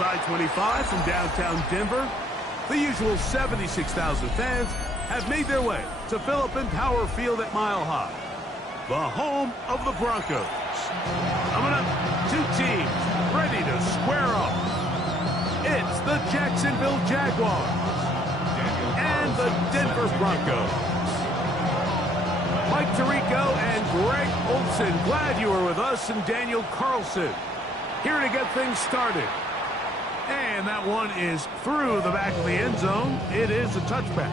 It's I-25 from downtown Denver. The usual 76,000 fans have made their way to Philip Power Field at Mile High, the home of the Broncos. Coming up, two teams ready to square off. It's the Jacksonville Jaguars and the Denver Broncos. Mike Tirico and Greg Olson, glad you were with us, and Daniel Carlson here to get things started. And that one is through the back of the end zone. It is a touchback.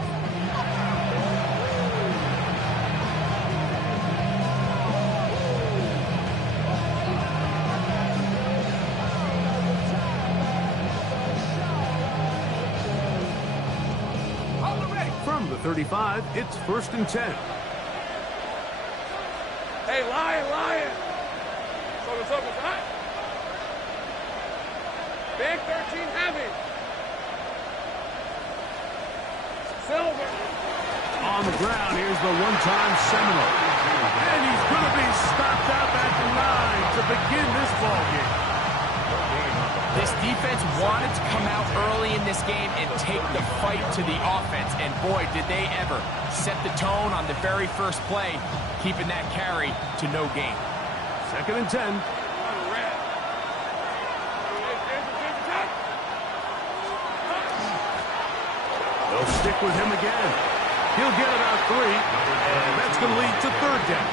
From the 35, it's 1st and 10. Hey, Lion! What's up, hot? Big 13 heavy. Silver. On the ground, here's the one-time Seminole. And he's going to be stopped up at the line to begin this ball game. This defense wanted to come out early in this game and take the fight to the offense. And boy, did they ever set the tone on the very first play, keeping that carry to no gain. 2nd and 10. They'll stick with him again. He'll get about 3, and that's going to lead to 3rd down.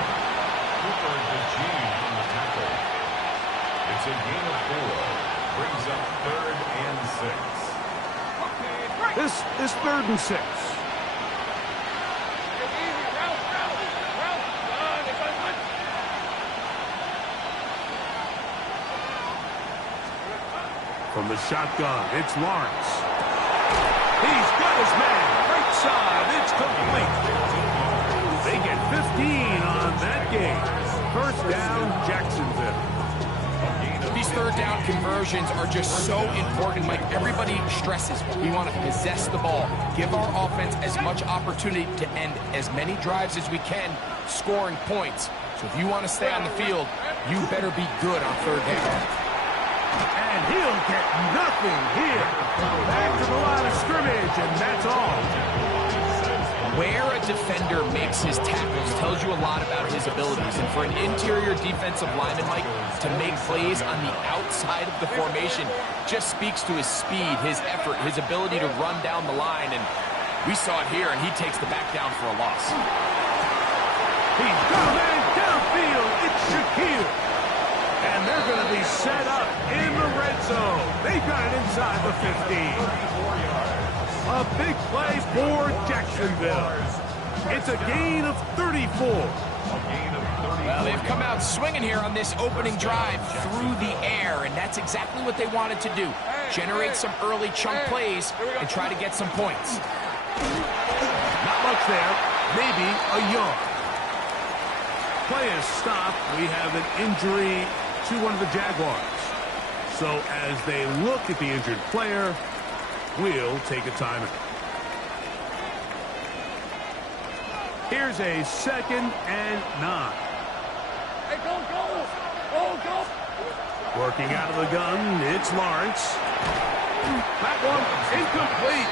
Cooper the G on the tackle. It's a gain of 4. Brings up 3rd and 6. This is 3rd and 6. From the shotgun, it's Lawrence. He's got his man. Right side, it's complete. They get 15 on that game. 1st down, Jacksonville. These 3rd down conversions are just so important. Like everybody stresses, we want to possess the ball, give our offense as much opportunity to end as many drives as we can, scoring points. So if you want to stay on the field, you better be good on 3rd down. And he'll get nothing here. Back to the line of scrimmage, and that's all. Where a defender makes his tackles tells you a lot about his abilities. And for an interior defensive lineman, Mike, to make plays on the outside of the formation just speaks to his speed, his effort, his ability to run down the line. And we saw it here, and he takes the back down for a loss. He's got a man downfield. It's Shaquille. And they're going to be set up in the red zone. They've got it inside the 15. A big play for Jacksonville. It's a gain of 34. Well, they've come out swinging here on this opening drive through the air, and that's exactly what they wanted to do. Generate some early chunk plays and try to get some points. Not much there. Maybe a yard. Play is stopped. We have an injury to one of the Jaguars. So as they look at the injured player, we'll take a timeout. Here's a 2nd and 9. Hey, go! Working out of the gun, it's Lawrence. That one incomplete.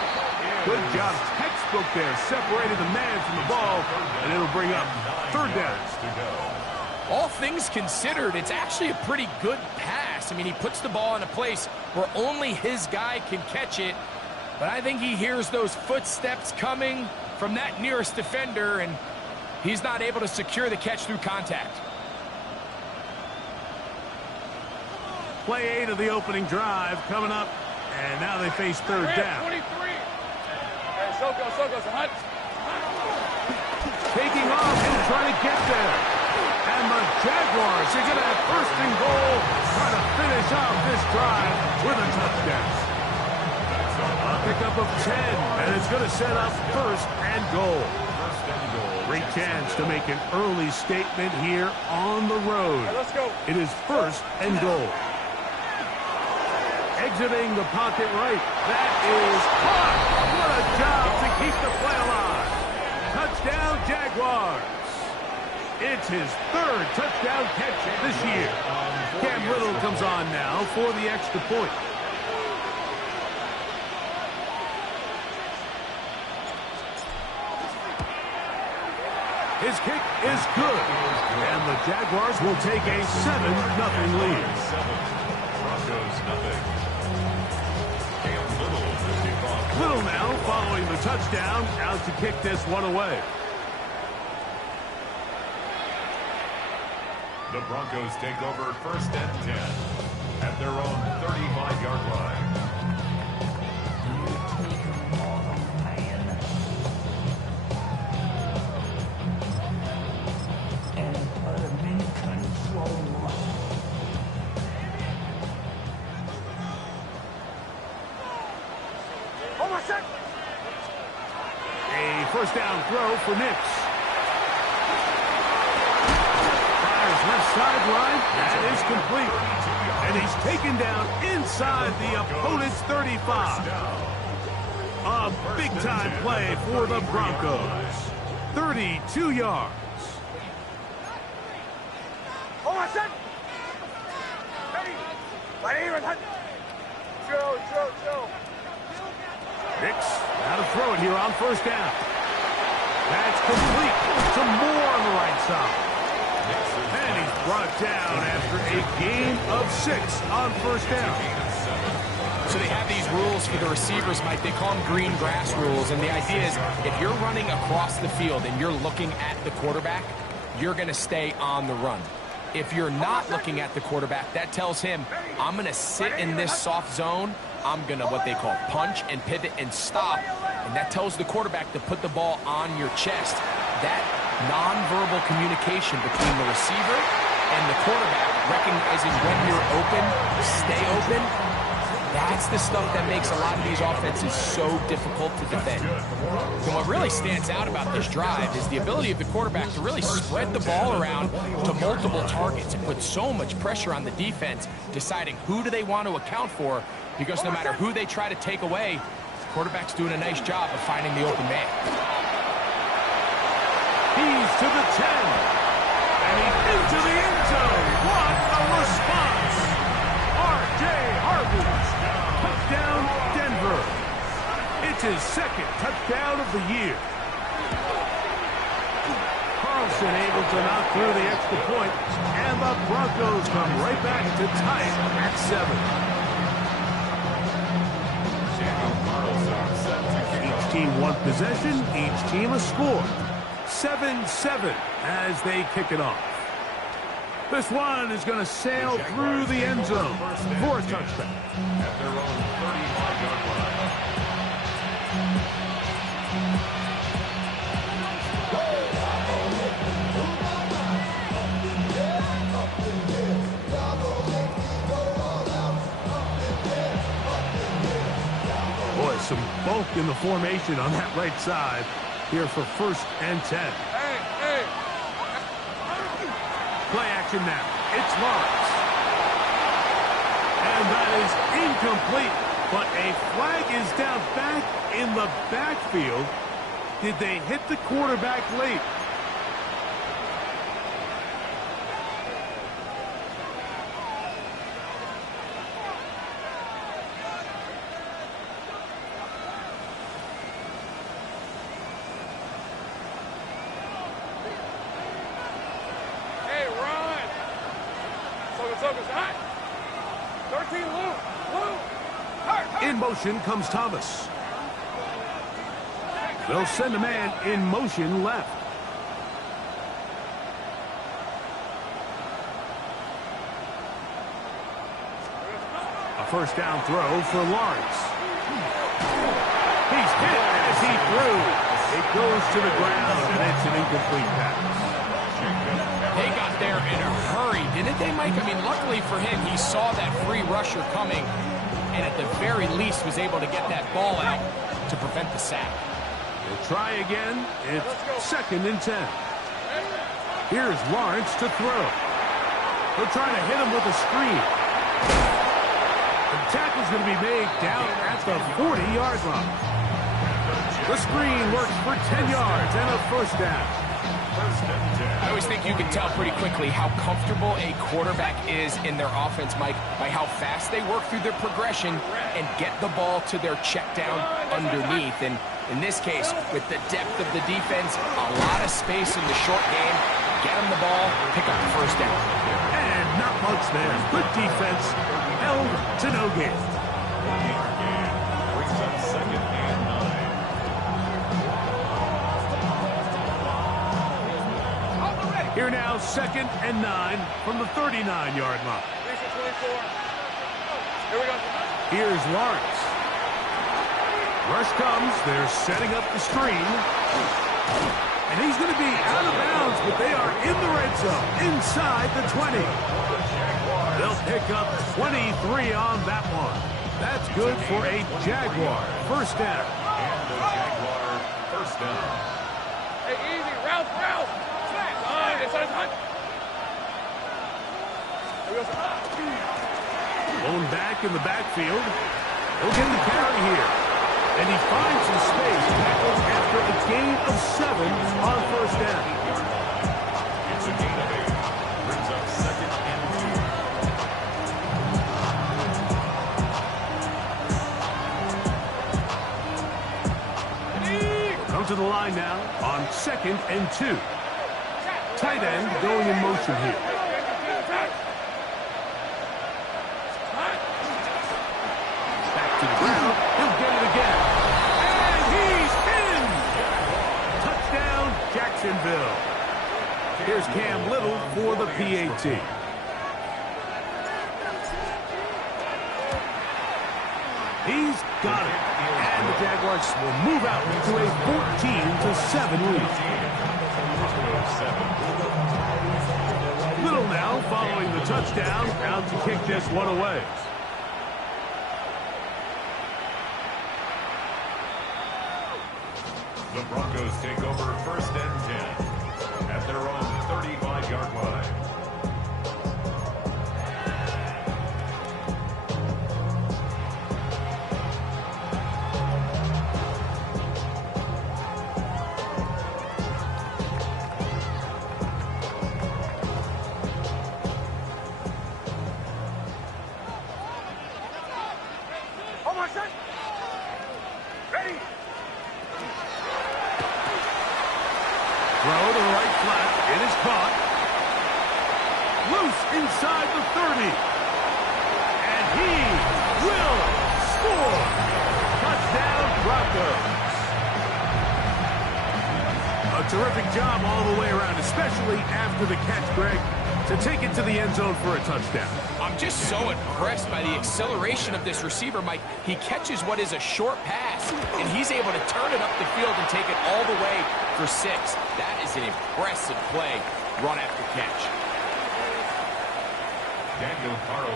Good job, textbook there, separating the man from the ball, and it'll bring up 3rd down. All things considered, it's actually a pretty good pass. I mean, he puts the ball in a place where only his guy can catch it, but I think he hears those footsteps coming from that nearest defender, and he's not able to secure the catch through contact. Play 8 of the opening drive coming up, and now they face 3rd down. 23. Hey, so goes, hot. Taking off and trying to get there. And the Jaguars are going to have 1st and goal, trying to finish off this drive with a touchdown. A pickup of 10, and it's going to set up 1st and goal. Great chance to make an early statement here on the road. Hey, let's go. It is 1st and goal. Exiting the pocket right. That is caught. What a job to keep the play alive. Touchdown, Jaguars. It's his 3rd touchdown catch this year. Cam Little comes on now for the extra point. His kick is good. And the Jaguars will take a 7-0 lead. Broncos nothing. Little now following the touchdown, out to kick this one away. The Broncos take over 1st and 10 at their own 35-yard line. A first down throw for Nix. Fires left sideline. That is complete. And he's taken down inside the opponent's 35. A big-time play for the Broncos. 32 yards. Nix, now to throw it here on first down. That's complete to Moore on the right side. And he's brought down after a gain of 6 on first down. So they have these rules for the receivers, Mike. They call them green grass rules. And the idea is if you're running across the field and you're looking at the quarterback, you're going to stay on the run. If you're not looking at the quarterback, that tells him, I'm going to sit in this soft zone. I'm going to what they call punch and pivot and stop. And that tells the quarterback to put the ball on your chest. That nonverbal communication between the receiver and the quarterback, recognizing when you're open, stay open, that's the stuff that makes a lot of these offenses so difficult to defend. And what really stands out about this drive is the ability of the quarterback to really spread the ball around to multiple targets and put so much pressure on the defense, deciding who do they want to account for, because no matter who they try to take away, the quarterback's doing a nice job of finding the open man. He's to the 10. And he's into the end zone. What a response. R.J. Harvey. Touchdown, Denver. It's his 2nd touchdown of the year. Carlson able to knock through the extra point, and the Broncos come right back to tie it at 7. Each team one possession, each team a score. 7-7 as they kick it off. This one is going to sail through the end zone for a touchdown. At their own 35-yard line. Boy, some bulk in the formation on that right side here for 1st and 10. Play action now. It's Lawrence. And that is incomplete. But a flag is down back in the backfield. Did they hit the quarterback late? In motion comes Thomas. They'll send a man in motion left. A first down throw for Lawrence. He's hit as he threw. It goes to the ground, and it's an incomplete pass. They got there in a hurry, didn't they, Mike? I mean, luckily for him, he saw that free rusher coming, and at the very least was able to get that ball out to prevent the sack. They'll try again. It's 2nd and 10. Here's Lawrence to throw. They'll try to hit him with a screen. The tackle's going to be made down at the 40-yard line. The screen works for 10 yards and a first down. first and 10. I always think you can tell pretty quickly how comfortable a quarterback is in their offense, Mike, by how fast they work through their progression and get the ball to their check down underneath. And in this case, with the depth of the defense, a lot of space in the short game, get them the ball, pick up the first down. And not much there. Good defense. Held to no gain. Brings up second and 9. Here now, second and 9 from the 39-yard line. 24. Here we go. Here's Lawrence. Rush comes. They're setting up the screen. And he's going to be out of bounds, but they are in the red zone, inside the 20. They'll pick up 23 on that one. That's good for a Jaguar first down. And the Jaguar first down. Hey, easy. Route. Inside the hunt. Here we go. Blown back in the backfield. He'll get the carry here. And he finds some space, tackles after a gain of 7 on first down. It's a gain of 8. Brings up second and 2. Come to the line now on second and 2. Tight end going in motion here. Back to the ground. He'll get it again. And he's in! Touchdown, Jacksonville. Here's Cam Little for the PAT. He's got it. And the Jaguars will move out to a 14-7 lead. Little now following the touchdown, out to kick this one away. The Broncos take over first and 10 at their own 35-yard line. Throw to the right flat. It is caught. Loose inside the 30. And he will score. Touchdown, Broncos. A terrific job all the way around, especially after the catch, Greg, to take it to the end zone for a touchdown. I'm just so impressed by the acceleration of this receiver, Mike. He catches what is a short pass, and he's able to turn it up the field and take it all the way for 6. That is an impressive play, run after catch.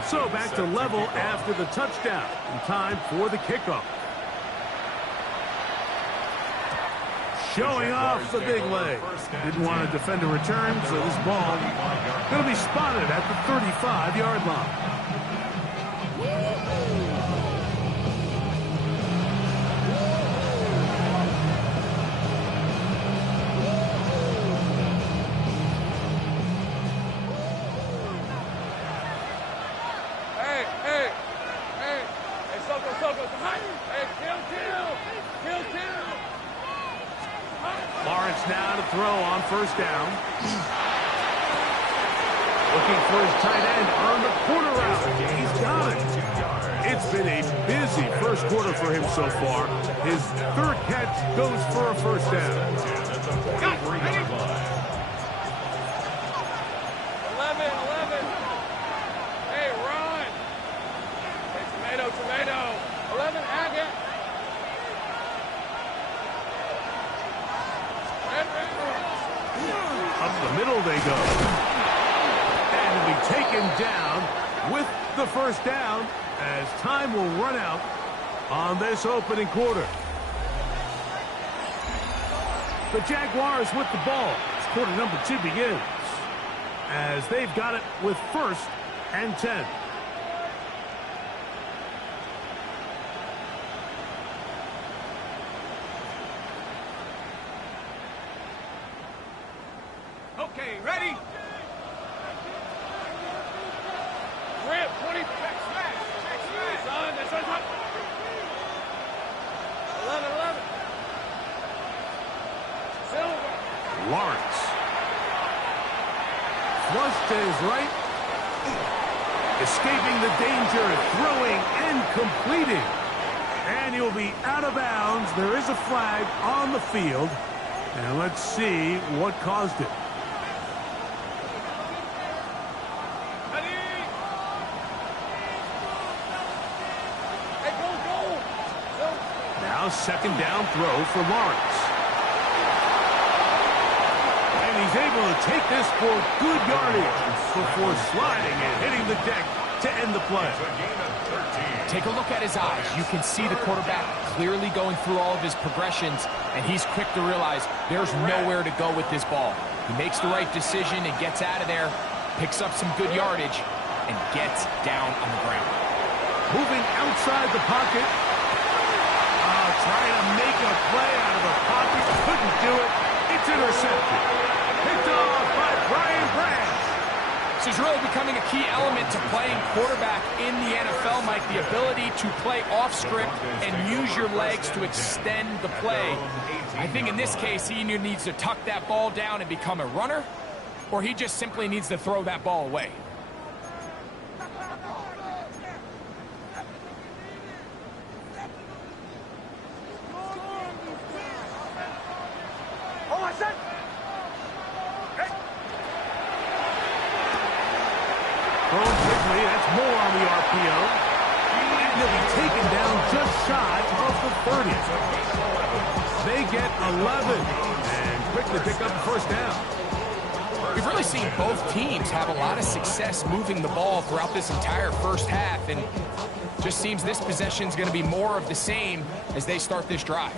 So back to level after the touchdown, and time for the kickoff. Showing off the big leg. Didn't want to defend a return, so this ball going to be spotted at the 35-yard line. Lawrence now to throw on first down. Looking for his tight end on the corner route. He's got it. It's been a busy first quarter for him so far. His third catch goes for a first down. 11. Hey, run. Hey, tomato. 11, Haggett. Up the middle they go. And will be taken down with the first down as time will run out on this opening quarter. The Jaguars with the ball as quarter number 2 begins, as they've got it with first and 10. Okay, ready? Grip, 20. Check smash. Check smash. Son, that's on. 11. Silver. Lawrence. Flush to his right. Escaping the danger, throwing and completing. And he'll be out of bounds. There is a flag on the field. And let's see what caused it. Now second down throw for Lawrence. And he's able to take this for good yardage before sliding and hitting the deck to end the play. Take a look at his eyes. You can see the quarterback clearly going through all of his progressions, and he's quick to realize there's nowhere to go with this ball. He makes the right decision and gets out of there, picks up some good yardage, and gets down on the ground. Moving outside the pocket. Trying to make a play out of the pocket. Couldn't do it. It's intercepted. Picked off by Brian Branch. This is really becoming a key element to playing quarterback in the NFL, Mike. The ability to play off script and use your legs to extend the play. I think in this case, he either needs to tuck that ball down and become a runner, or he just simply needs to throw that ball away. Throwing quickly, that's more on the RPO. And he'll be taken down just shy of the 30. They get 11 and quickly pick up the first down. We've really seen both teams have a lot of success moving the ball throughout this entire first half, and just seems this possession is going to be more of the same as they start this drive.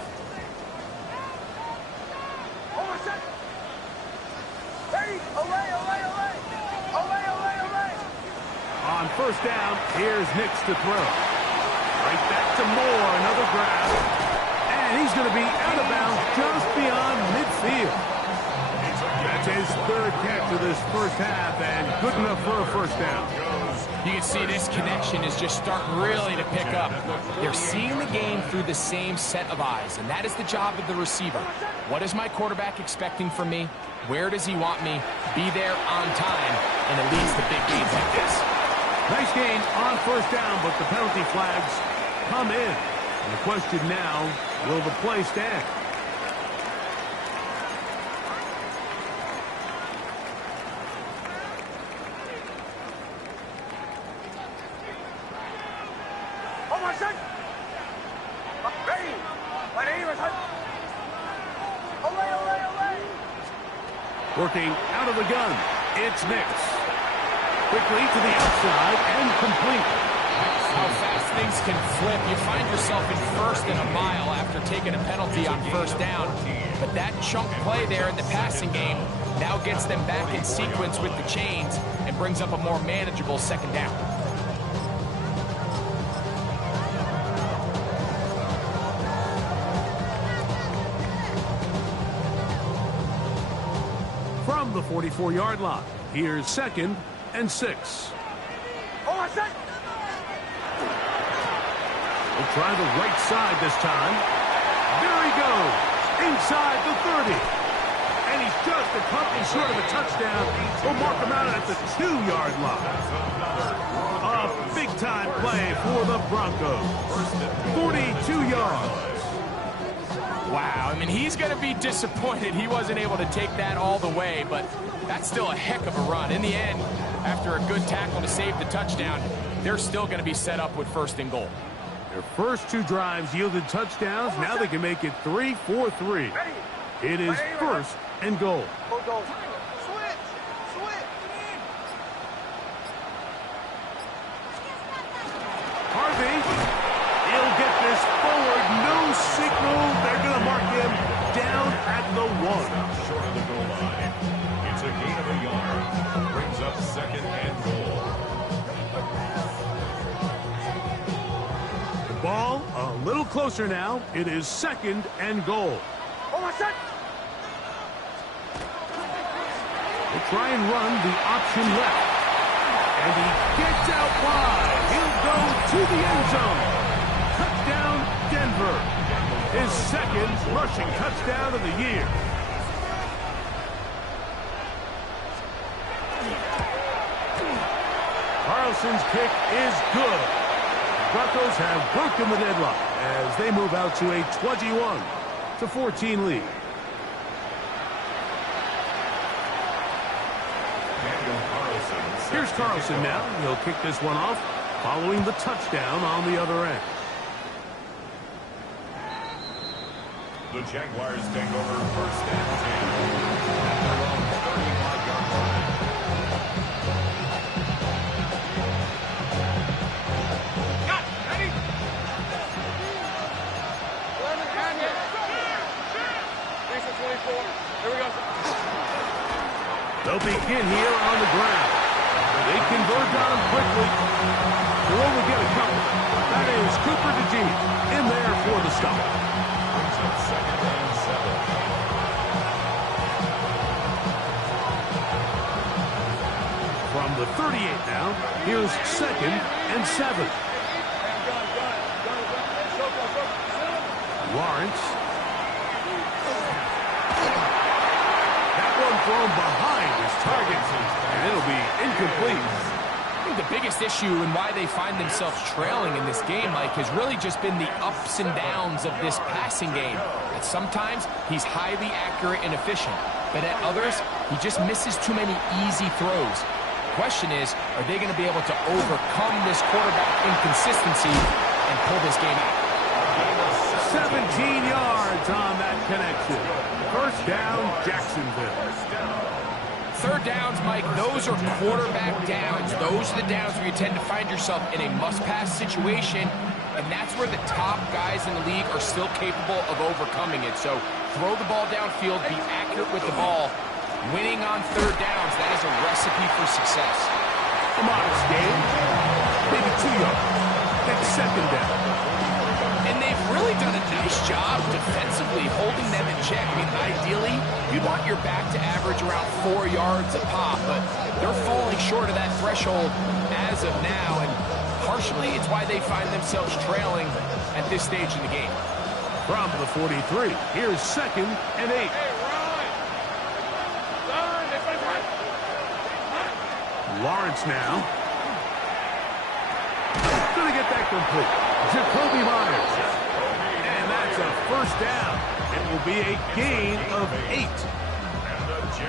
On first down, here's Nix to throw. Right back to Moore, another grab. And he's going to be out of bounds just beyond midfield. That's his third catch of this first half, and good enough for a first down. You can see this connection is just starting really to pick up. They're seeing the game through the same set of eyes, and that is the job of the receiver. What is my quarterback expecting from me? Where does he want me? Be there on time, and it leads to big games like this. Nice gain on first down, but the penalty flags come in. And the question now, will the play stand? Working out of the gun, it's Nix. Quickly to the outside and complete. How fast things can flip. You find yourself in first and a mile after taking a penalty on first down. But that chunk play there in the passing game now gets them back in sequence with the chains and brings up a more manageable second down. From the 44-yard line, here's 2nd and 6. We'll try the right side this time. There he goes, inside the 30. And he's just a couple short of a touchdown. We'll mark him out at the 2-yard line. A big-time play for the Broncos. 42 yards. Wow, I mean, he's going to be disappointed he wasn't able to take that all the way, but that's still a heck of a run. In the end, after a good tackle to save the touchdown, they're still going to be set up with 1st and goal. Their first 2 drives yielded touchdowns. Now they can make it 3-4-3. It is 1st and goal. Harvey, he'll get this forward. No signal. They're going to mark him down at the 1. Short of the goal line. It's a gain of a yard. Brings up 2nd and goal. The ball a little closer now. It is 2nd and goal. try and run the option left. And he gets out wide. He'll go to the end zone. Touchdown, Denver. His second rushing touchdown of the year. Carlson's kick is good. Broncos have broken the deadlock as they move out to a 21-14 lead. Here's Carlson now. He'll kick this one off following the touchdown on the other end. The Jaguars take over first and 10 at their own 35-yard line. Got it. Ready? 11 and hit. 24. Here we go. They'll begin here on the ground. They converge on him quickly. They'll only get a couple. That is Cooper DeJean in there for the stop. Brings up second and 7. From the 38 now, here's second and 7. Lawrence. That one thrown behind his target, and it'll be incomplete. I think the biggest issue and why they find themselves trailing in this game, Mike, has really just been the ups and downs of this passing game. At sometimes, he's highly accurate and efficient, but at others, he just misses too many easy throws. The question is, are they going to be able to overcome this quarterback inconsistency and pull this game out? 17 yards on that connection. First down, Jacksonville. Third downs, Mike, those are quarterback downs. Those are the downs where you tend to find yourself in a must-pass situation, and that's where the top guys in the league are still capable of overcoming it. So throw the ball downfield, be accurate with the ball. Winning on third downs, that is a recipe for success. A modest game, maybe 2 yards. Next second down. And they've really done a nice job defensively holding them in check. I mean, ideally, you want your back to average around 4 yards a pop, but they're falling short of that threshold as of now, and partially it's why they find themselves trailing at this stage in the game. From the 43, here's second and 8. Hey, run! Run! It's like run! Lawrence now. Gonna get that complete. Jacoby Myers. And that's a first down. It will be a gain of 8.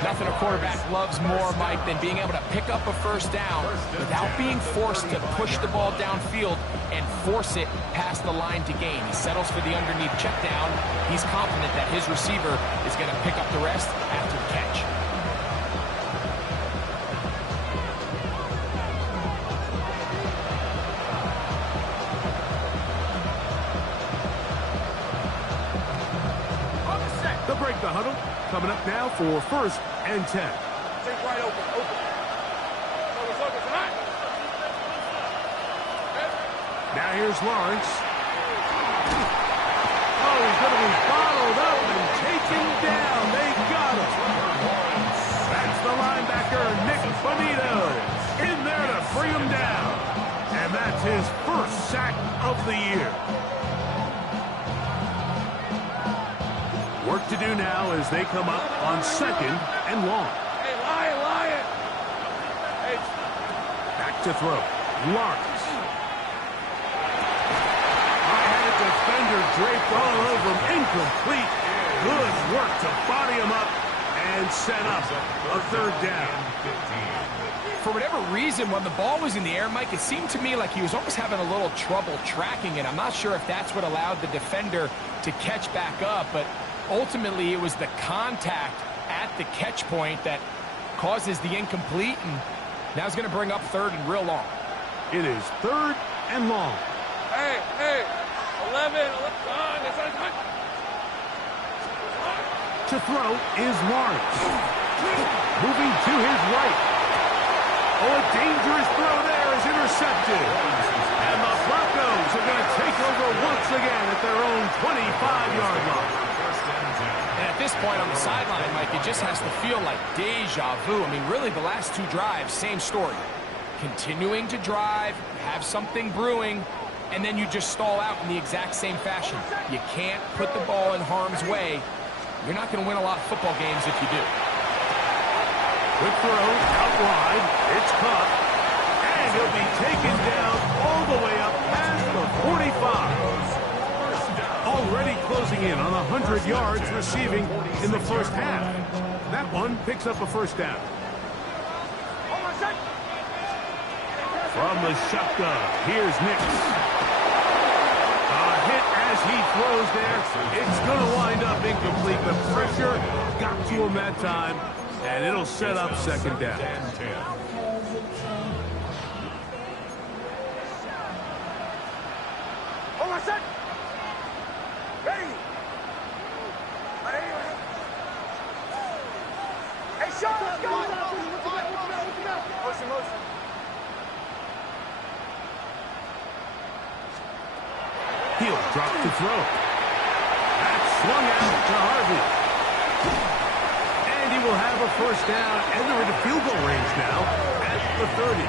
Nothing a quarterback loves more, Mike, than being able to pick up a first down without being forced to push the ball downfield and force it past the line to gain. He settles for the underneath check down. He's confident that his receiver is going to pick up the rest after the catch. They'll break the huddle. Coming up now for first and 10. Take right open. Focus, tonight. Now here's Lawrence. Oh, he's going to be bottled up and taken down. They got him. That's the linebacker, Nick Bonito, in there to bring him down. And that's his first sack of the year. Work to do now as they come up on second and long. Hey, Lion! Hey. Back to throw. Lawrence. High-headed defender draped all over him. Incomplete. Good work to body him up and set up a third down. For whatever reason, when the ball was in the air, Mike, it seemed to me like he was almost having a little trouble tracking it. I'm not sure if that's what allowed the defender to catch back up, but ultimately it was the contact at the catch point that causes the incomplete, and now it's going to bring up third and real long. It is third and long. Hey, 11. To throw is Lawrence. Moving to his right. Oh, a dangerous throw there is intercepted. And the Broncos are going to take over once again at their own 25-yard line. And at this point on the sideline, Mike, it just has to feel like deja vu. I mean, really, the last two drives, same story. Continuing to drive, have something brewing, and then you just stall out in the exact same fashion. You can't put the ball in harm's way. You're not going to win a lot of football games if you do. Quick throw, out wide, it's caught, and he'll be taken down all the way up past the 45. Already closing in on 100 yards receiving in the first half. That one picks up a first down. From the shotgun, here's Nix. A hit as he throws there. It's going to wind up incomplete. The pressure got to him that time, and it'll set up second down. Ready? Hey, Sean, let's go! Motion. He'll drop to throw. That's swung out to Harvey. And he will have a first down, and they're into field goal range now at the 30.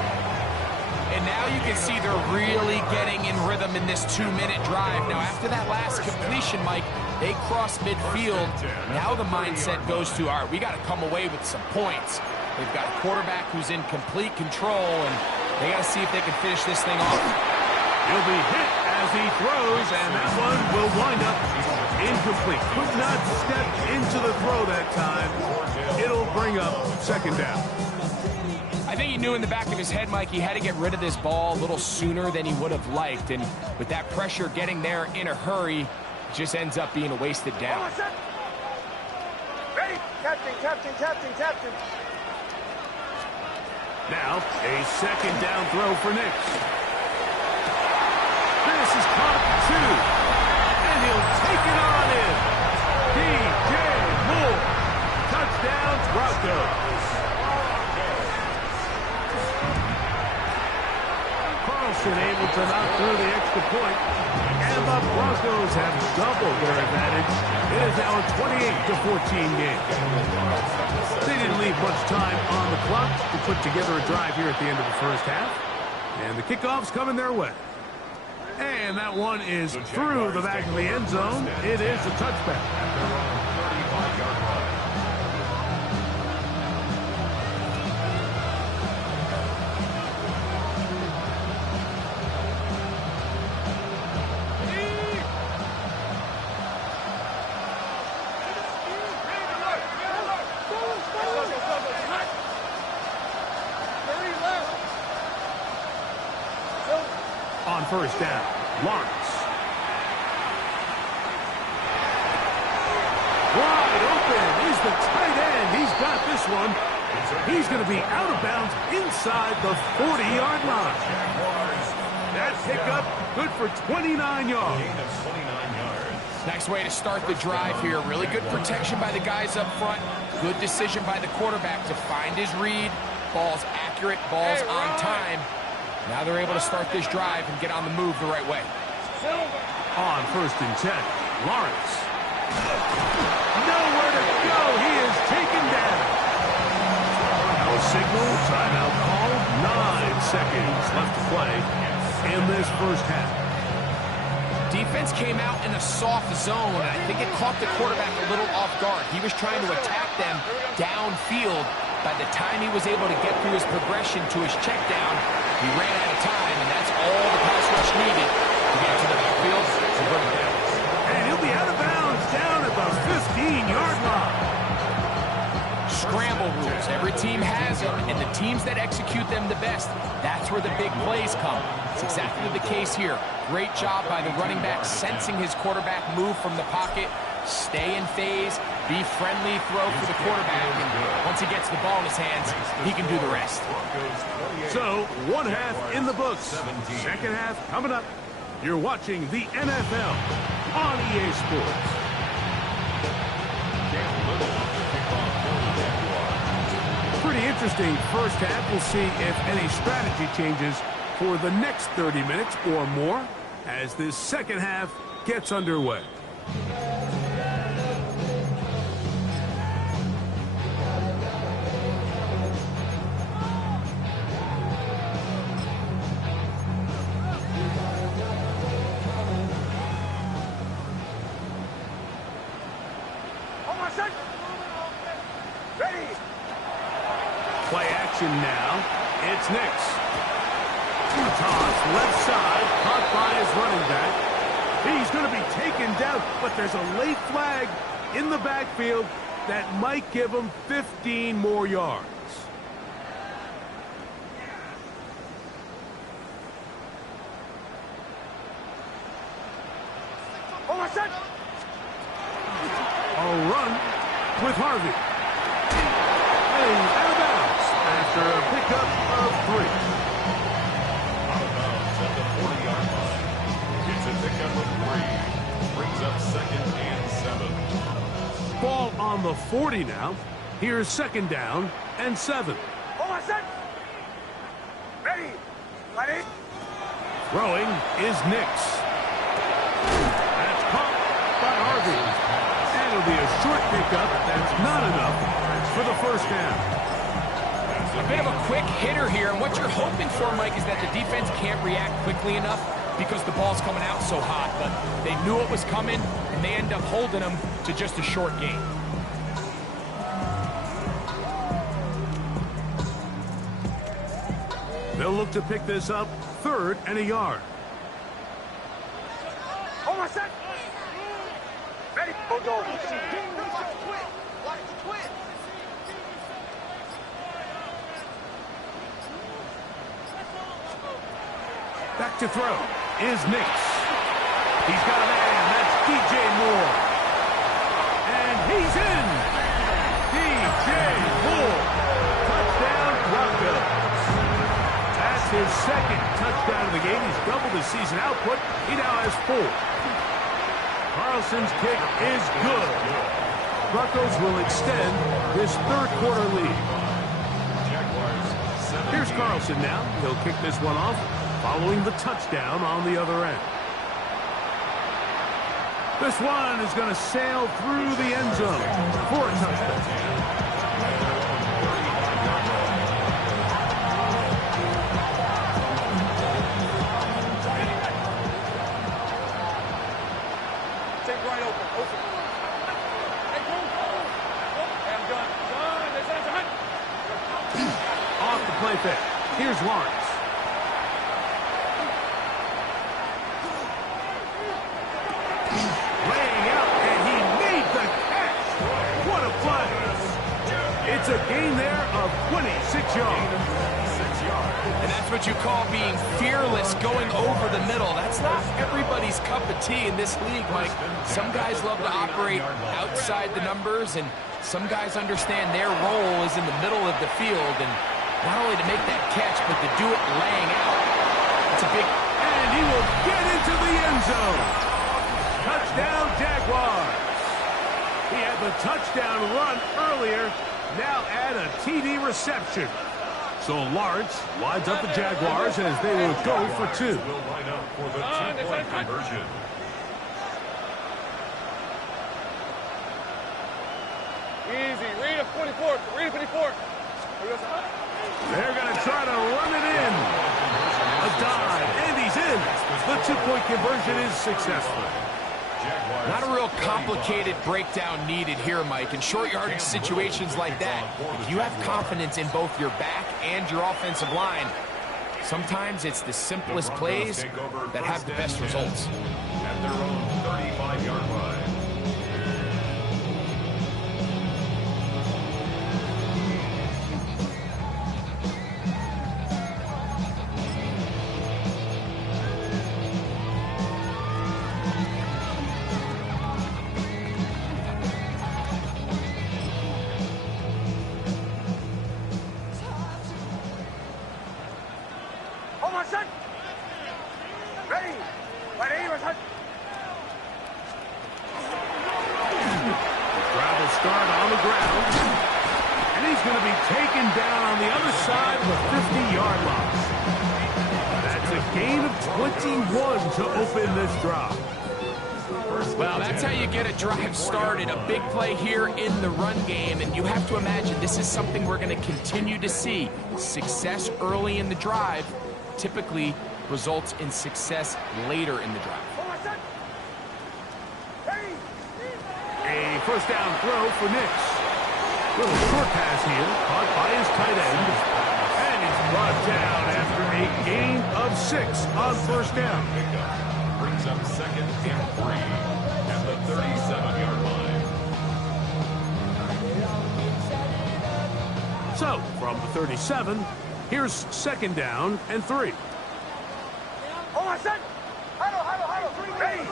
And now you can see they're really getting in rhythm in this 2-minute drive. Now, after that last completion, Mike, they cross midfield. Now the mindset goes to, all right, we got to come away with some points. They've got a quarterback who's in complete control, and they got to see if they can finish this thing off. He'll be hit as he throws, and that one will wind up incomplete. Could not step into the throw that time. It'll bring up second down. I think he knew in the back of his head, Mike, he had to get rid of this ball a little sooner than he would have liked. And with that pressure getting there in a hurry, it just ends up being a wasted down. Ready? Captain. Now, a second down throw for Nix. This is caught two, and he'll take it on in. DJ Moore. Touchdown, Broncos. Able to knock through the extra point, and the Broncos have doubled their advantage. It is now a 28-14 game. They didn't leave much time on the clock to put together a drive here at the end of the first half, and the kickoff's coming their way. And that one is through the back of the end zone. It is a touchback. On first down, Lawrence. Wide open is the tight end. He's got this one. He's going to be out of bounds inside the 40-yard line. That pickup good for 29 yards. Nice way to start the drive here. Really good protection by the guys up front. Good decision by the quarterback to find his read. Ball's accurate, ball's on time. Now they're able to start this drive and get on the move the right way. On first and 10, Lawrence. Nowhere to go. He is taken down. No signal, timeout call. 9 seconds left to play in this first half. Defense came out in a soft zone, and I think it caught the quarterback a little off guard. He was trying to attack them downfield. By the time he was able to get through his progression to his check down, he ran out of time, and that's all the pass rush needed to get to the backfield and bring it down. And he'll be out of bounds down at the 15-yard line. Scramble rules. Every team has them, and the teams that execute them the best, that's where the big plays come. It's exactly the case here. Great job by the running back sensing his quarterback move from the pocket, stay in phase, be friendly, throw for the quarterback, and once he gets the ball in his hands, he can do the rest. So, one half in the books. Second half coming up. You're watching the NFL on EA Sports. Pretty interesting first half. We'll see if any strategy changes for the next 30 minutes or more as this second half gets underway. Ready. Play action now. It's Nix. Toss left side, caught by his running back. He's going to be taken down, but there's a late flag in the backfield that might give him 15 more yards. A run with Harvey. And out of bounds after a pickup of 3. Out of bounds at the 40-yard line. It's a pickup of 3. Brings up 2nd and 7. Ball on the 40 now. Here's 2nd down and 7. Ready. Ready. Throwing is Nix. That's caught by Harvey. And it'll be a short pickup. That's not enough for the 1st down. A bit of a quick hitter here, and what you're hoping for, Mike, is that the defense can't react quickly enough because the ball's coming out so hot, but they knew it was coming, and they end up holding them to just a short gain. They'll look to pick this up 3rd and a yard. Ready. Go. Back to throw is Nix. He's got a man. That's DJ Moore. And he's in. DJ Moore. Touchdown Broncos. That's his 2nd touchdown of the game. He's doubled his season output. He now has 4. Carlson's kick is good. Broncos will extend this 3rd quarter lead. Here's Carlson now. He'll kick this one off, following the touchdown on the other end. This one is going to sail through the end zone for a touchdown. Take right open. Hey, boom. I'm done. Off the play fake. Here's Lawrence. Laying out, and he made the catch. What a play. It's a gain there of 26 yards. And that's what you call being fearless, going over the middle. That's not everybody's cup of tea in this league, Mike. Some guys love to operate outside the numbers, and some guys understand their role is in the middle of the field, and not only to make that catch, but to do it laying out. It's a big... And he will get into the end zone. Touchdown, Jaguars. He had the touchdown run earlier. Now add a TD reception. So Lawrence lines up the Jaguars as they will go for 2. Will line up for the 2-point conversion. Easy. Read a 44. Read a 54. They're going to try to run it in. A dive, and he's in. The 2-point conversion is successful. Not a real complicated breakdown needed here, Mike. In short yardage situations like that, if you have confidence in both your back and your offensive line, sometimes it's the simplest plays that have the best results. At their own 35-yard line. Travel start on the ground. And he's going to be taken down on the other side of a 50-yard loss. That's a gain of 21 to open this drive. Well, that's how you get a drive started. A big play here in the run game, and you have to imagine this is something we're going to continue to see. Success early in the drive typically results in success later in the drive. A First down throw for Nix. Little short pass here, caught by his tight end. And he's brought down after a gain of 6 on first down. Brings up second and 3 at the 37-yard line. So, from the 37, here's second down and 3. Hold on, son. Huddle. Ready.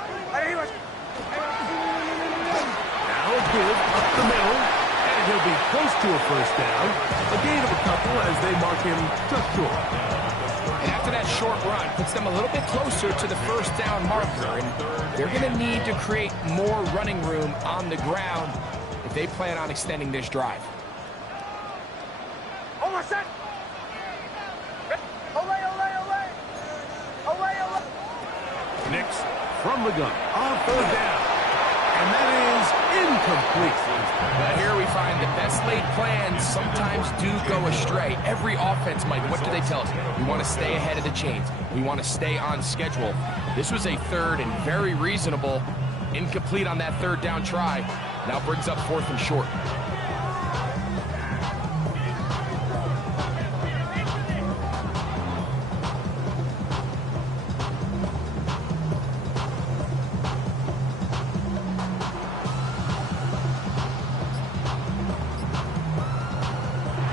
Now a give up the middle, and he'll be close to a first down. A gain of a couple as they mark him just short. And after that short run, puts them a little bit closer to the first down marker. And they're going to need to create more running room on the ground if they plan on extending this drive. Hold on, son. Nix from the gun on third down. And that is incomplete. But here we find the best laid plans sometimes do go astray. Every offense, Mike, what do they tell us? We want to stay ahead of the chains. We want to stay on schedule. This was a third and very reasonable. Incomplete on that third down try. Now brings up fourth and short.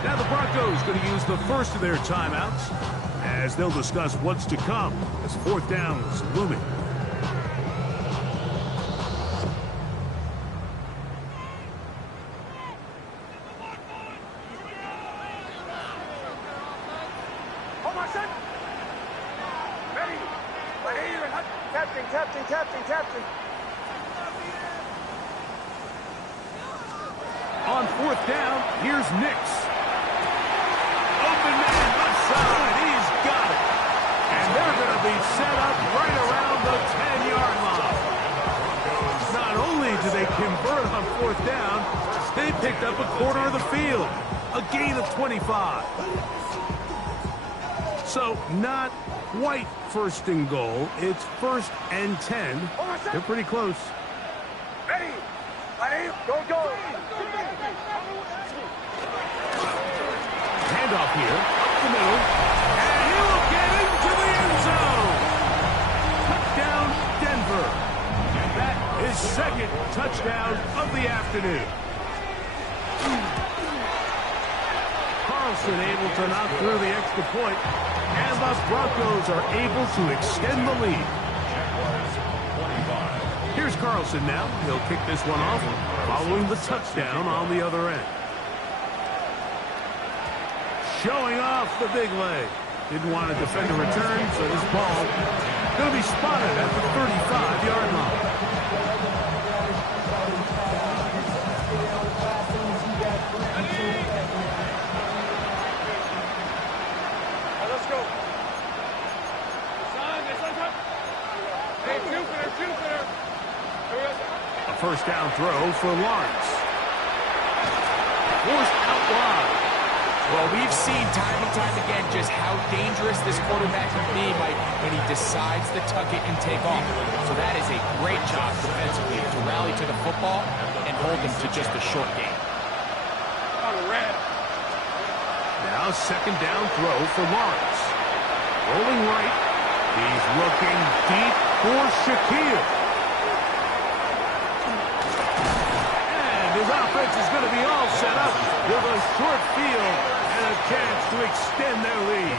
Now the Broncos going to use the first of their timeouts as they'll discuss what's to come as fourth down is looming. Hold on, son. Ready. Captain. On fourth down, here's Nix. Open man left side. He's got it. And they're going to be set up right around the 10-yard line. Not only do they convert on fourth down, they picked up a quarter of the field. A gain of 25. So not quite first and goal. It's first and 10. They're pretty close. Ready. Go. Handoff here, up the middle, and he will get into the end zone. Touchdown, Denver. And that is second touchdown of the afternoon. Carlson able to knock through the extra point, and the Broncos are able to extend the lead. Here's Carlson now. He'll kick this one off, following the touchdown on the other end. Showing off the big leg. Didn't want to defend a return, so this ball going to be spotted at the 35-yard line. Let's go. Son. Hey, Jupiter. A first down throw for Lawrence. Forced out wide. Well, we've seen time and time again just how dangerous this quarterback can be, Mike, when he decides to tuck it and take off. So that is a great job defensively to rally to the football and hold him to just a short game. Now second down throw for Lawrence. Rolling right. He's looking deep for Shaquille. And his offense is going to be all set up with a short field and a chance to extend their lead.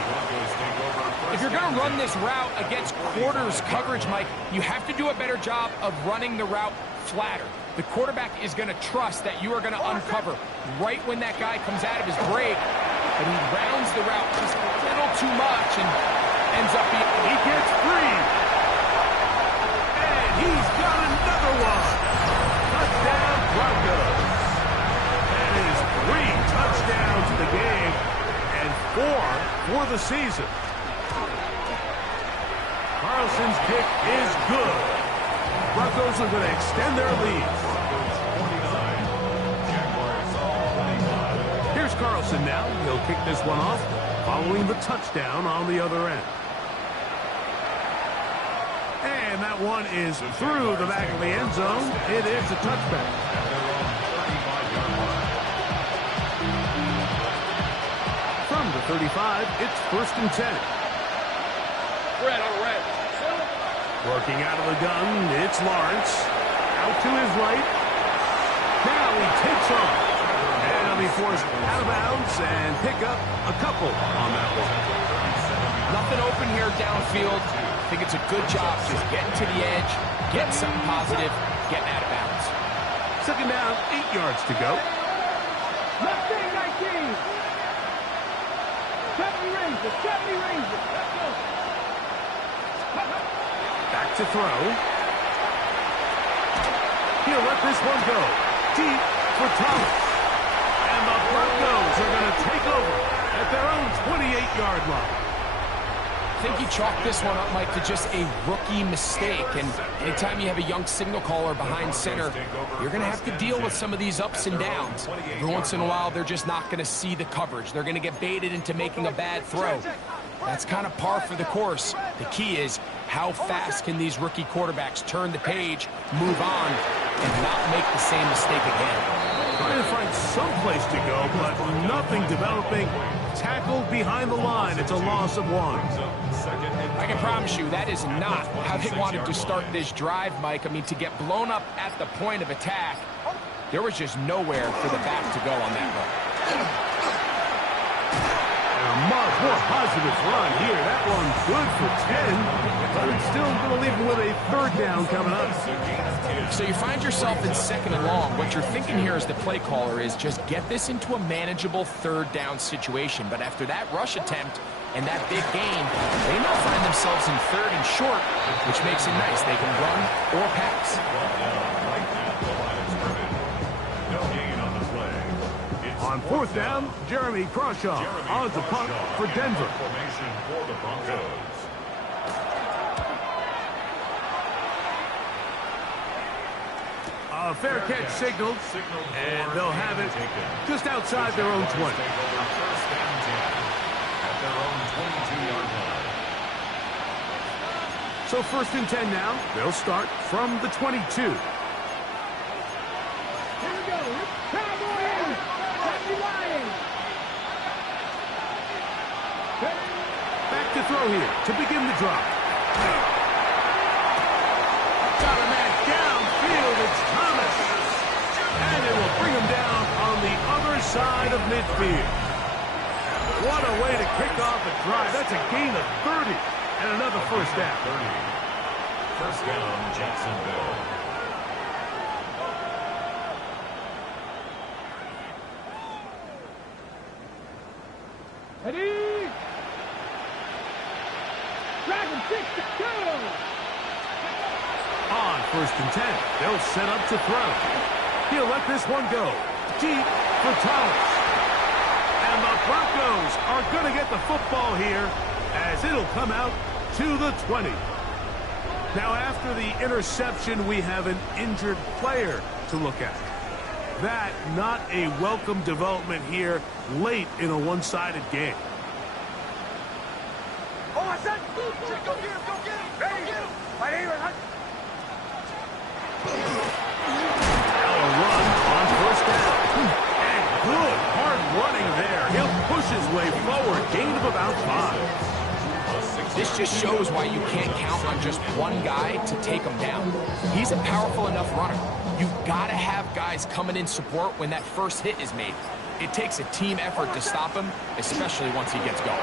If you're going to run this route against quarters coverage, Mike, you have to do a better job of running the route flatter. The quarterback is going to trust that you are going to uncover right when that guy comes out of his break, and he rounds the route just a little too much and ends up being... He gets free. And he's got another one. Touchdown, Broncos. That is 3 touchdowns in the game and 4 for the season. Carlson's kick is good. Broncos are going to extend their lead. Here's Carlson now. He'll kick this one off, following the touchdown on the other end. And that one is through the back of the end zone. It is a touchback. 35, it's 1st and 10. Red on red. Working out of the gun, it's Lawrence. Out to his right. Now he takes off. And he'll be forced out of bounds and pick up a couple on that one. Nothing open here downfield. I think it's a good job just getting to the edge, getting something positive, getting out of bounds. 2nd down, 8 yards to go. Left side 19. 70 Rangers, 70 Rangers. Let's go. Back to throw. He'll let this one go. Deep for Thomas. And the Broncos are going to take over at their own 28-yard line. I think you chalk this one up, Mike, to just a rookie mistake. And anytime you have a young signal caller behind center, you're going to have to deal with some of these ups and downs. Every once in a while, they're just not going to see the coverage. They're going to get baited into making a bad throw. That's kind of par for the course. The key is how fast can these rookie quarterbacks turn the page, move on, and not make the same mistake again. Trying to find some place to go, but nothing developing. Tackled behind the line. It's a loss of 1. I can promise you that is not how they wanted to start this drive, Mike. I mean, to get blown up at the point of attack, there was just nowhere for the back to go on that run. And a more positive run here. That one good for 10, but it's still going to leave him with a 3rd down coming up. So you find yourself in 2nd and long. What you're thinking here as the play caller is just get this into a manageable 3rd down situation. But after that rush attempt and that big gain, they now find themselves in 3rd and short, which makes it nice. They can run or pass. On 4th down, Jeremy Crawshaw on the punt for Denver. A fair catch signaled, and they'll have it just outside their own 20. So 1st and 10 now. They'll start from the 22. Here we go. Cowboys. 70 Lions. Back to throw here to begin the drive. Got a man downfield. It's Thomas. And it will bring him down on the other side of midfield. What a way to kick off a drive. That's a gain of 30 and another 1st down. 1st down, Jacksonville. Ready? Dragon 6-2. On 1st and 10, they'll set up to throw. He'll let this one go. Deep for Thomas. And the Broncos are going to get the football here as it'll come out to the 20. Now, after the interception, we have an injured player to look at. That, not a welcome development here late in a one-sided game. Oh, I said, go get him, go get him, go get him. Right here, right. Now a run on 1st down. And good hard running there. He'll push his way forward. Gain of about 5. This just shows why you can't count on just one guy to take him down. He's a powerful enough runner. You've got to have guys coming in support when that first hit is made. It takes a team effort to stop him, especially once he gets going.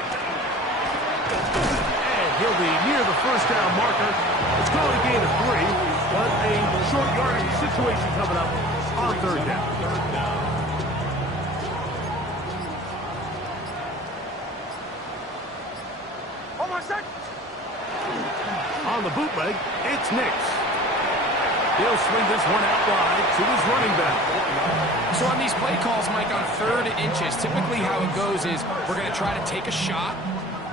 And he'll be near the 1st down marker. It's going to gain of 3, but a short yardage situation coming up on 3rd down. On the bootleg, it's Nix. He'll swing this one out wide to his running back. So on these play calls, Mike, on 3rd and inches, typically how it goes is we're going to try to take a shot.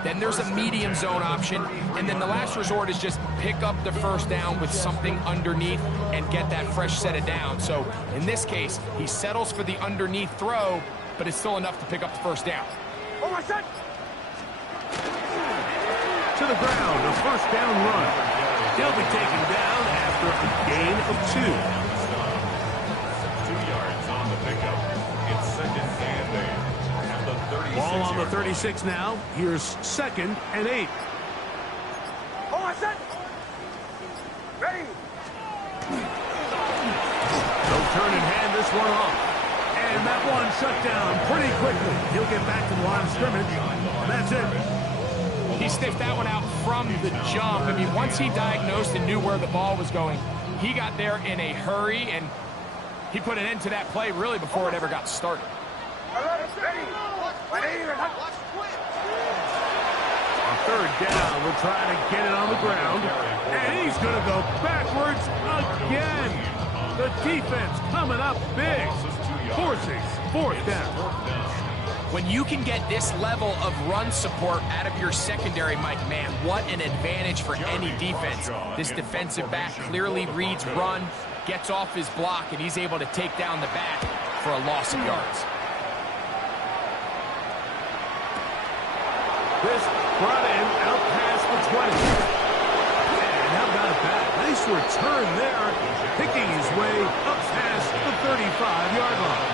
Then there's a medium zone option. And then the last resort is just pick up the 1st down with something underneath and get that fresh set of down. So in this case, he settles for the underneath throw, but it's still enough to pick up the 1st down. Oh, my son. To the ground, a 1st down run. He'll be taken down after a gain of 2. 2 yards on the pickup. It's 2nd and 8. At the 36. Ball Ball on the 36 now. Here's 2nd and 8. Hold on, set. Ready. They'll turn and hand this one off. And that one shut down pretty quickly. He'll get back to the line of scrimmage. And that's it. He sniffed that one out from the jump. I mean, once he diagnosed and knew where the ball was going, he got there in a hurry, and he put an end to that play really before it ever got started. On 3rd down, we're trying to get it on the ground. And he's going to go backwards again. The defense coming up big, forcing 4th down. When you can get this level of run support out of your secondary, Mike, man, what an advantage for any defense. This defensive back clearly reads run, gets off his block, and he's able to take down the back for a loss of yards. This brought in out past the 20. And how about that? Nice return there, picking his way up past the 35-yard line.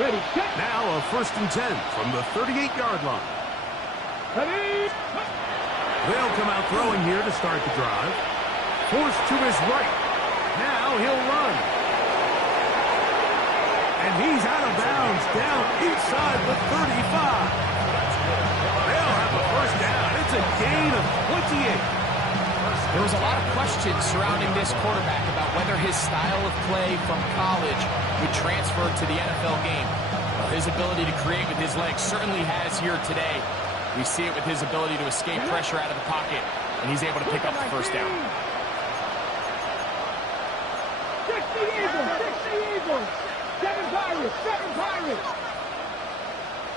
Ready, set. Now a 1st and 10 from the 38-yard line. Ready. They'll come out throwing here to start the drive. Forced to his right. Now he'll run. And he's out of bounds down inside the 35. They'll have a 1st down. It's a gain of 28. There was a lot of questions surrounding this quarterback about whether his style of play from college would transfer to the NFL game. Well, his ability to create with his legs certainly has here today. We see it with his ability to escape pressure out of the pocket, and he's able to pick up the 1st down. 60 Eagles, 60 Eagles. 7 Pirates, 7 Pirates.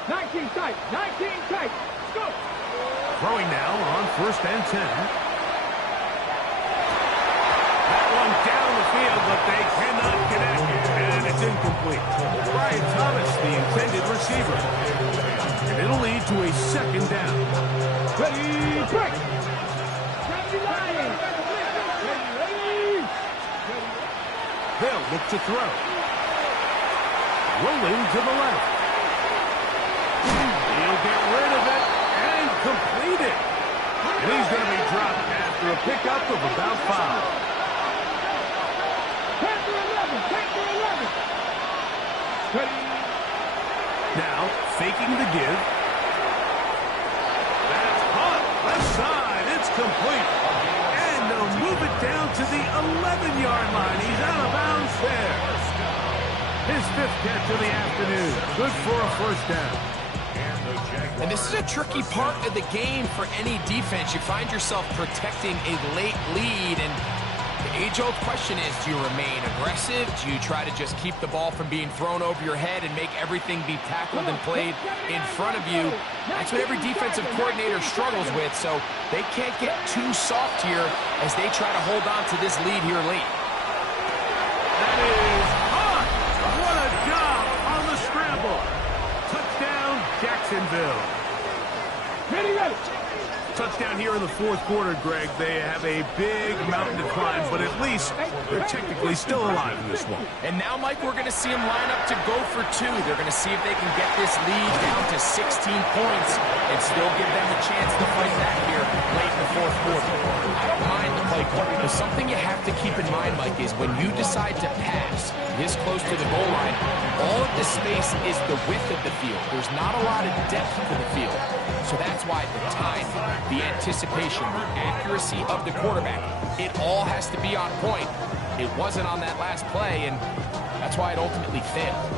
19 tight, 19 tight. Let's go. Throwing now on 1st and 10. That one down the field, but they cannot connect. And it's incomplete. Brian Thomas, the intended receiver. And it'll lead to a 2nd down. Ready, break. Ready, Lions. Ready. They'll look to throw. Rolling to the left. He'll get rid of it and complete it. And he's going to be dropped after a pickup of about 5. Panther 11, Panther 11. Ready. Now, faking the give. That's caught. Left side. It's complete. And they'll move it down to the 11-yard line. He's out of bounds there. His 5th catch of the afternoon. Good for a 1st down. And this is a tricky part of the game for any defense. You find yourself protecting a late lead, and the age-old question is, do you remain aggressive? Do you try to just keep the ball from being thrown over your head and make everything be tackled and played in front of you? That's what every defensive coordinator struggles with, so they can't get too soft here as they try to hold on to this lead here late. That is hot. What a job on the scramble. Touchdown, Jacksonville. Ready, ready. Touchdown here in the 4th quarter, Greg. They have a big mountain to climb, but at least they're technically still alive in this one. And now, Mike, we're going to see them line up to go for 2. They're going to see if they can get this lead down to 16 points and still give them a chance to fight back here late in the 4th quarter. I don't mind the play call, but something you have to keep in mind, Mike, is when you decide to pass this close to the goal line, all of the space is the width of the field. There's not a lot of depth to the field. So that's why the time, the anticipation, the accuracy of the quarterback, it all has to be on point. It wasn't on that last play, and that's why it ultimately failed.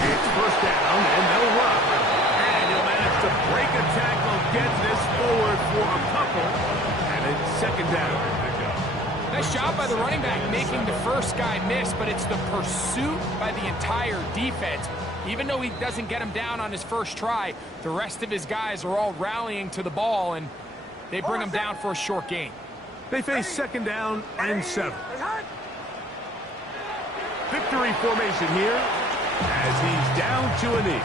It's 1st down, and they'll run. And he'll manage to break a tackle, get this forward for a couple, and it's 2nd down. Nice job by the running back making the first guy miss, but it's the pursuit by the entire defense. Even though he doesn't get him down on his first try, the rest of his guys are all rallying to the ball, and they bring him down for a short gain. They face 2nd down and 7. Victory formation here as he's down to a knee.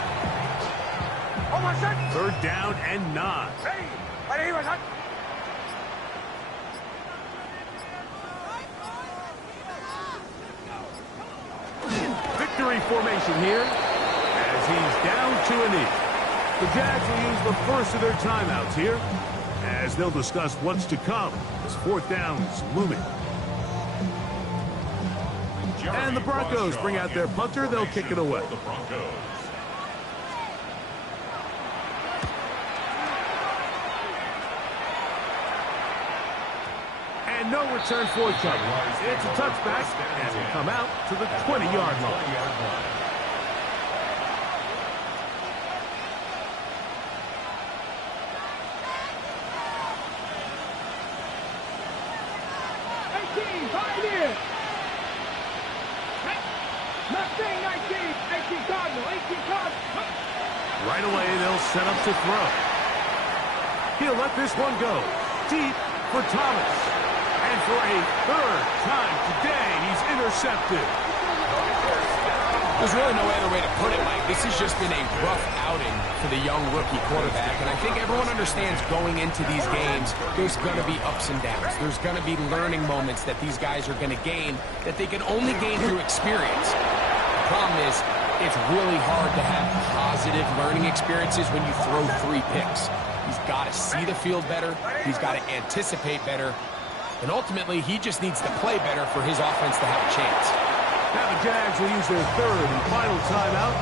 3rd down and 9. Victory formation here as he's down to a knee. The Jags will use the first of their timeouts here as they'll discuss what's to come as 4th down is looming. And the Broncos bring out their punter. They'll kick it away. The Broncos. And no return forthcoming. It's a touchback as we come out to the 20-yard line. Right away, they'll set up to throw. He'll let this one go. Deep for Thomas. And for a 3rd time today, he's intercepted. There's really no other way to put it, Mike. This has just been a rough outing for the young rookie quarterback. And I think everyone understands going into these games, there's going to be ups and downs. There's going to be learning moments that these guys are going to gain that they can only gain through experience. The problem is, it's really hard to have positive learning experiences when you throw 3 picks. He's got to see the field better. He's got to anticipate better. And ultimately, he just needs to play better for his offense to have a chance. Now the Jags will use their 3rd and final timeout.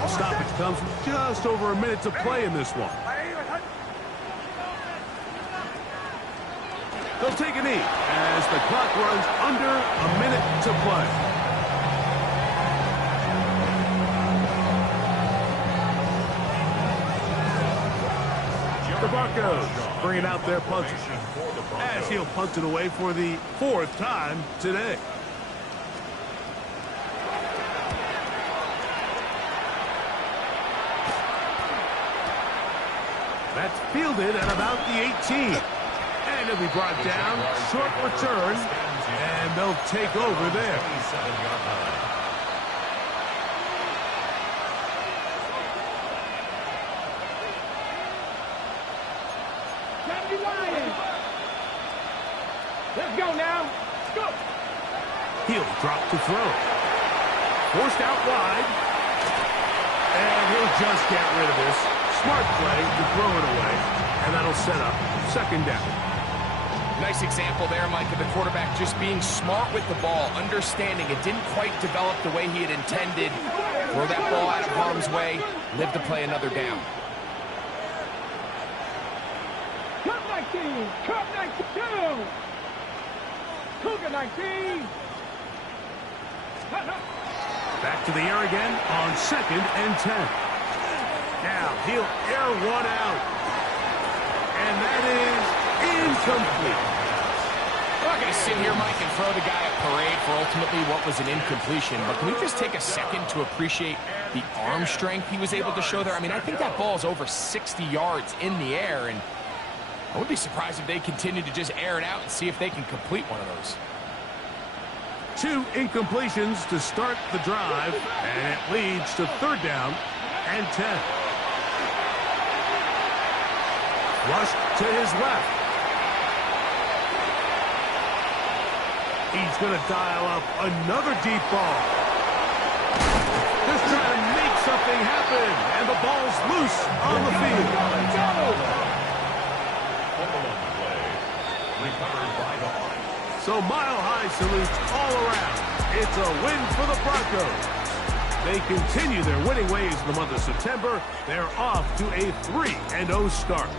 The stoppage comes with just over a minute to play in this one. They'll take a knee as the clock runs under a minute to play. The Broncos bringing out their punter as he'll punt it away for the 4th time today. That's fielded at about the 18. And it'll be brought down, short return, and they'll take over there. Let's go now. Let's go. He'll drop to throw. Forced out wide. And he'll just get rid of this. Smart play to throw it away. And that'll set up 2nd down. Nice example there, Mike, of the quarterback just being smart with the ball, understanding it didn't quite develop the way he had intended. Throw that ball out of harm's way, live to play another down. Cup 19. Cup 92. Cougar 19. Back to the air again on 2nd and 10. Now he'll air one out. And that is incomplete. I'm not going to sit here, Mike, and throw the guy a parade for ultimately what was an incompletion, but can we just take a second to appreciate the arm strength he was able to show there? I mean, I think that ball's over 60 yards in the air, and I wouldn't be surprised if they continue to just air it out and see if they can complete one of those. 2 incompletions to start the drive, and it leads to 3rd down and 10. Flushed to his left. He's going to dial up another deep ball. Just trying to make something happen, and the ball's loose on the field. So mile-high salutes all around. It's a win for the Broncos. They continue their winning ways in the month of September. They're off to a 3-0 start.